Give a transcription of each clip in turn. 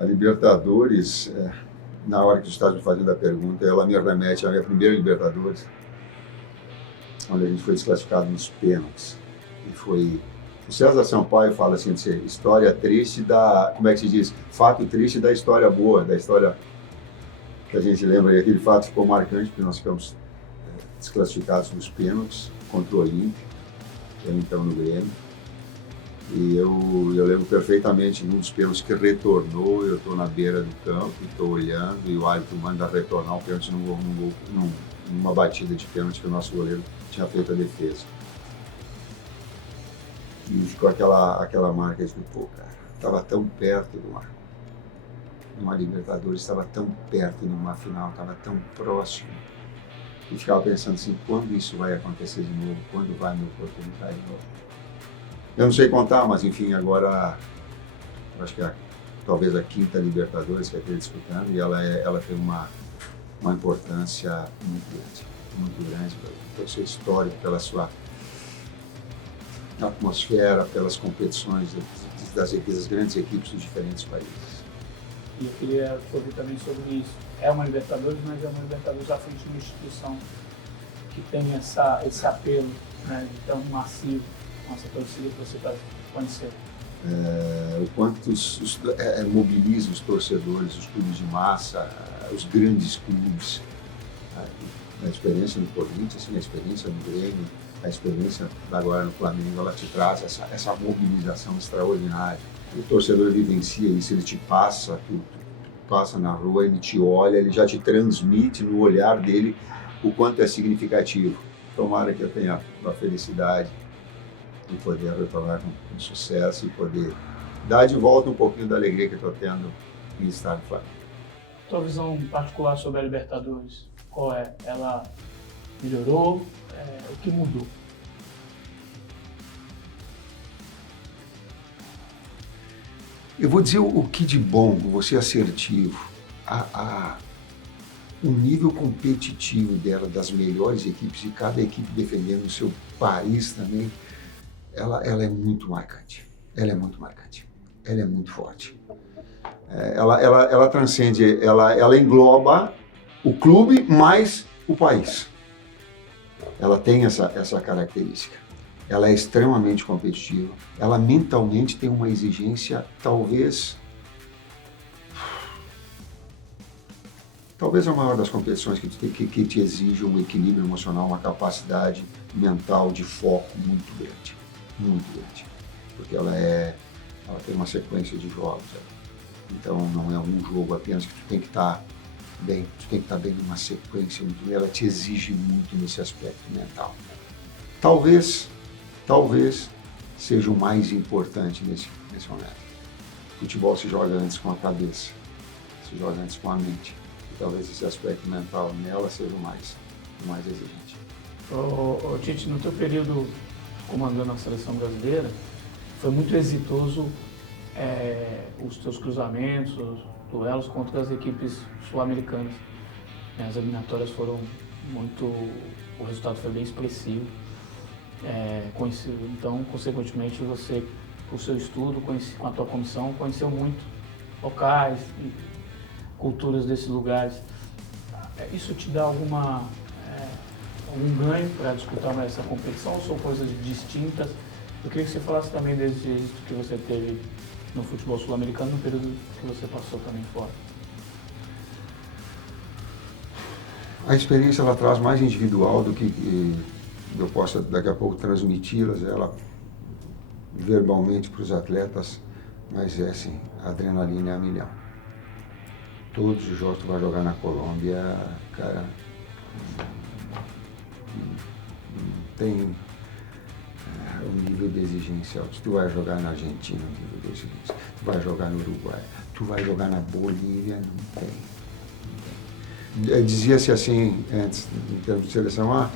A Libertadores, na hora que tu estás me fazendo a pergunta, ela me remete à minha primeira Libertadores, onde a gente foi desclassificado nos pênaltis. E foi... O César Sampaio fala assim, de ser história triste da... Como é que se diz? Fato triste da história boa, da história que a gente lembra. E aquele fato ficou marcante, porque nós ficamos desclassificados nos pênaltis contra o Olímpia, eu então no Grêmio. E eu lembro perfeitamente num dos pênaltis que retornou, eu estou na beira do campo, estou olhando e o árbitro manda retornar um pênalti numa batida de pênalti que o nosso goleiro tinha feito a defesa. E ficou aquela marca de pô, cara, estava tão perto numa Libertadores, estava tão perto numa final, estava tão próximo. E ficava pensando assim, quando isso vai acontecer de novo? Quando vai me oportunidade de novo? Eu não sei contar, mas enfim, agora eu acho que talvez a quinta Libertadores que eu estou disputando, e ela tem uma importância muito grande pelo seu histórico, pela sua atmosfera, pelas competições das grandes equipes dos diferentes países. E eu queria ouvir também sobre isso. É uma Libertadores, mas é uma Libertadores à frente de uma instituição que tem esse apelo, né, tão massivo, com essa torcida que você está conhecendo. O quanto mobiliza os torcedores, os clubes de massa, os grandes clubes. A experiência no Corinthians, a experiência no Grêmio, a experiência agora no Flamengo, ela te traz essa mobilização extraordinária. O torcedor vivencia isso, ele te passa, tu passa na rua, ele te olha, ele já te transmite no olhar dele o quanto é significativo. Tomara que eu tenha a felicidade de poder retornar com sucesso e poder dar de volta um pouquinho da alegria que eu estou tendo em estar no Flamengo. Tua visão particular sobre a Libertadores, qual é? Ela melhorou? O que mudou? Eu vou dizer o que de bom, vou ser assertivo. O nível competitivo dela, das melhores equipes, e cada equipe defendendo o seu país também, ela é muito marcante. Ela é muito marcante. Ela é muito forte. Ela transcende, ela engloba o clube mais o país. Ela tem essa característica. Ela é extremamente competitiva. Ela mentalmente tem uma exigência, talvez a maior das competições que te exige um equilíbrio emocional, uma capacidade mental de foco muito grande. Muito grande. Porque ela tem uma sequência de jogos. Então não é um jogo apenas que tu tem que estar bem, tu tem que estar bem numa sequência muito bem. Ela te exige muito nesse aspecto mental. Talvez seja o mais importante nesse momento. O futebol se joga antes com a cabeça, se joga antes com a mente. E talvez esse aspecto mental nela seja o mais exigente. Tite, no teu período comandando a seleção brasileira, foi muito exitoso os teus cruzamentos, os duelos contra as equipes sul-americanas. As eliminatórias foram o resultado foi bem expressivo. Então, consequentemente, você, com o seu estudo, com a tua comissão, conheceu muito locais e culturas desses lugares. Isso te dá algum ganho para disputar essa competição ou são coisas distintas? Eu queria que você falasse também desse êxito que você teve no futebol sul-americano no período que você passou também fora. A experiência ela traz mais individual do que eu possa daqui a pouco transmiti-las, ela verbalmente para os atletas, mas assim, a adrenalina é a milhão. Todos os jogos que tu vai jogar na Colômbia, cara, tem um nível de exigência alto. Tu vai jogar na Argentina, um nível de exigência. Tu vai jogar no Uruguai, tu vai jogar na Bolívia, não tem. Dizia-se assim, antes, em termos de seleção,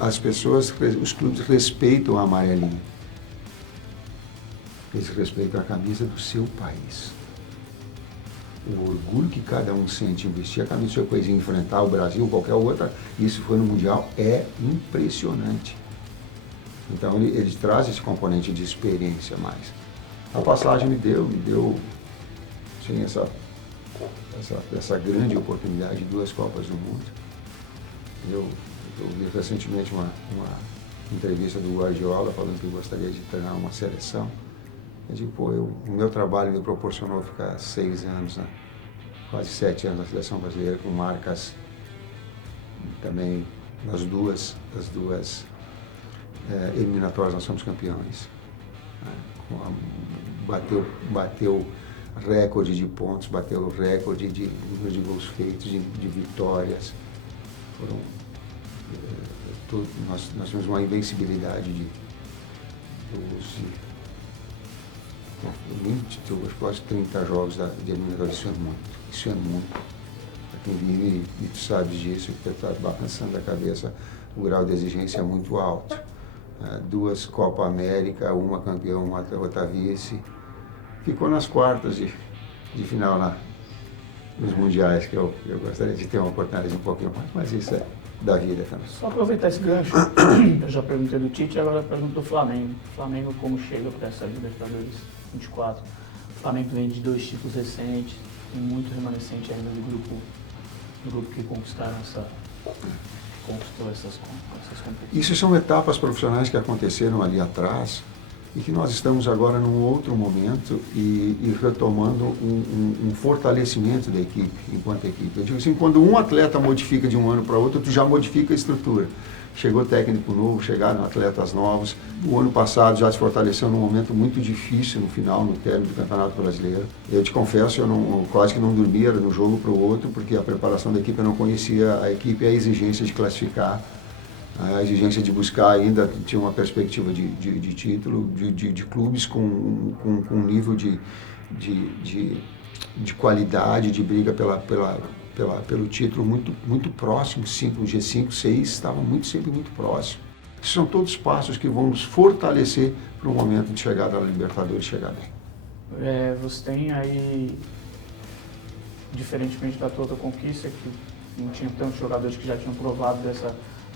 as pessoas, os clubes respeitam a amarelinha. Eles respeitam a camisa do seu país. O orgulho que cada um sente em vestir a camisa do seu país e enfrentar o Brasil ou qualquer outra, isso foi no Mundial, é impressionante. Então ele traz esse componente de experiência mais. A passagem me deu sem essa grande oportunidade de 2 Copas do Mundo. Eu vi recentemente uma entrevista do Guardiola falando que gostaria de treinar uma seleção. Eu digo, pô, o meu trabalho me proporcionou ficar 6 anos, né? Quase 7 anos na seleção brasileira, com marcas também nas duas eliminatórias nós somos campeões. Bateu recorde de pontos, bateu recorde de número de gols feitos, de vitórias. Nós temos uma invencibilidade de 20, quase 30 jogos de eliminatória. Isso é muito. Para quem vive, e tu sabes disso, que está balançando a cabeça, o grau de exigência é muito alto. 2 Copa América, uma campeão, outra vice. Ficou nas quartas de final nos mundiais, que eu gostaria de ter uma oportunidade um pouquinho mais, mas isso é da vida também. Só aproveitar esse gancho, eu já perguntei do Tite, agora eu pergunto do Flamengo. O Flamengo como chega para essa Libertadores 24? O Flamengo vem de 2 títulos recentes, tem muito remanescente ainda do grupo que conquistou essas competições. Isso são etapas profissionais que aconteceram ali atrás e que nós estamos agora num outro momento e retomando um fortalecimento da equipe, enquanto equipe. Eu digo assim, quando um atleta modifica de um ano para outro, tu já modifica a estrutura. Chegou técnico novo, chegaram atletas novos. O ano passado já se fortaleceu num momento muito difícil no final, no término do Campeonato Brasileiro. Eu te confesso, eu quase que não dormia de um jogo para o outro, porque a preparação da equipe eu não conhecia a equipe, a exigência de classificar, a exigência de buscar ainda, tinha uma perspectiva de título, de clubes com um nível de qualidade, de briga pelo título muito próximo, o G5, 6 estavam sempre muito próximos. São todos passos que vão nos fortalecer para o momento de chegar da Libertadores chegar bem. Você tem aí, diferentemente da tua outra conquista, que não tinha tantos jogadores que já tinham provado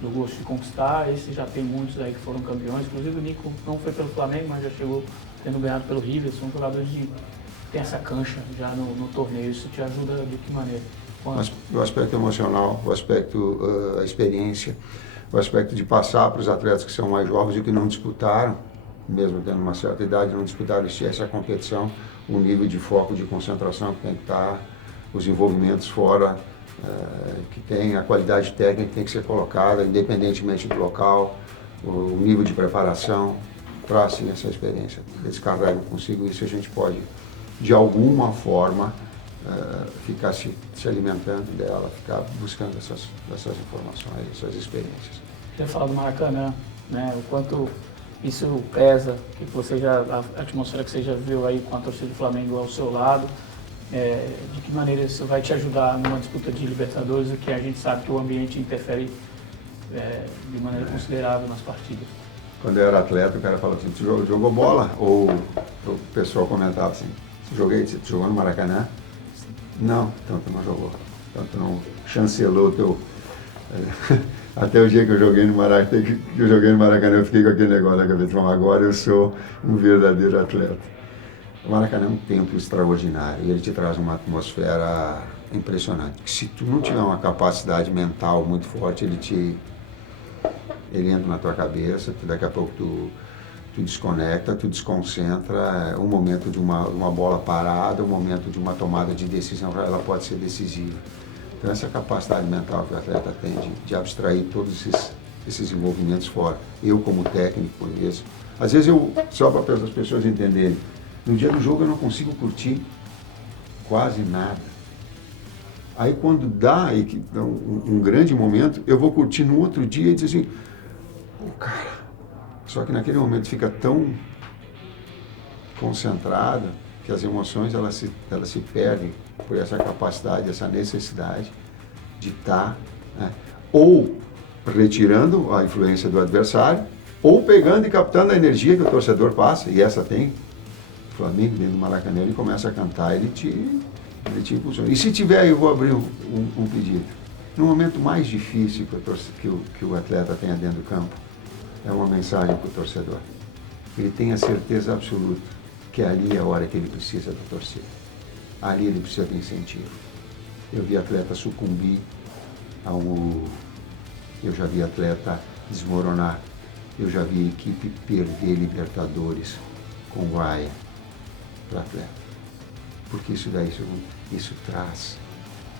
do gosto de conquistar, esse já tem muitos aí que foram campeões, inclusive o Nico não foi pelo Flamengo, mas já chegou tendo ganhado pelo River, são jogadores que têm essa cancha já no torneio, isso te ajuda de que maneira? O aspecto emocional, o aspecto, a experiência, o aspecto de passar para os atletas que são mais jovens e que não disputaram, mesmo tendo uma certa idade, não disputaram essa competição, o nível de foco, de concentração que tem que estar, os envolvimentos fora, que tem, a qualidade técnica que tem que ser colocada, independentemente do local, o nível de preparação, trazem essa experiência, eles carregam consigo isso, a gente pode, de alguma forma, ficar se alimentando dela, ficar buscando essas informações, essas experiências. Você fala do Maracanã, né? O quanto isso pesa, que a atmosfera que você já viu aí com a torcida do Flamengo ao seu lado, de que maneira isso vai te ajudar numa disputa de Libertadores, o que a gente sabe que o ambiente interfere de maneira considerável nas partidas. Quando eu era atleta, o cara falava assim, tu jogou bola? Ou o pessoal comentava assim, tu jogou no Maracanã? Não, então tu não jogou. Então tu não chancelou o teu... Até o dia que eu joguei no Maracanã, eu fiquei com aquele negócio na cabeça, bom, agora eu sou um verdadeiro atleta. O Maracanã é um templo extraordinário e ele te traz uma atmosfera impressionante. Se tu não tiver uma capacidade mental muito forte, ele entra na tua cabeça, daqui a pouco tu desconecta, tu desconcentra, um momento de uma bola parada, um momento de uma tomada de decisão, ela pode ser decisiva. Então essa capacidade mental que o atleta tem de abstrair todos esses envolvimentos fora. Eu como técnico, por isso, às vezes só para as pessoas entenderem, no dia do jogo eu não consigo curtir quase nada. Aí quando dá um grande momento, eu vou curtir no outro dia e dizer assim, pô, cara, só que naquele momento fica tão concentrada que as emoções elas se perdem por essa capacidade, essa necessidade de estar, né, ou retirando a influência do adversário, ou pegando e captando a energia que o torcedor passa, e essa tem. O Flamengo dentro do Maracanã, ele começa a cantar, ele te impulsiona. E se tiver, eu vou abrir um pedido. No momento mais difícil que o atleta tenha dentro do campo, é uma mensagem para o torcedor. Ele tem a certeza absoluta que ali é a hora que ele precisa da torcida. ali ele precisa de incentivo. Eu vi atleta sucumbir eu já vi atleta desmoronar, eu já vi equipe perder Libertadores com o Ryan para atleta. Porque isso traz,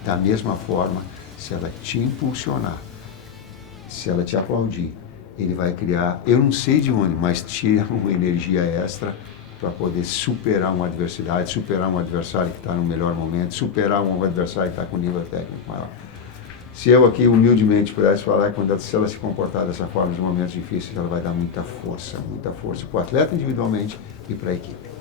da mesma forma, se ela te impulsionar, se ela te aplaudir, ele vai criar, eu não sei de onde, mas tira uma energia extra para poder superar uma adversidade, superar um adversário que está no melhor momento, superar um adversário que está com nível técnico maior. Se eu aqui humildemente pudesse falar, se ela se comportar dessa forma nos momentos difíceis, ela vai dar muita força para o atleta individualmente e para a equipe.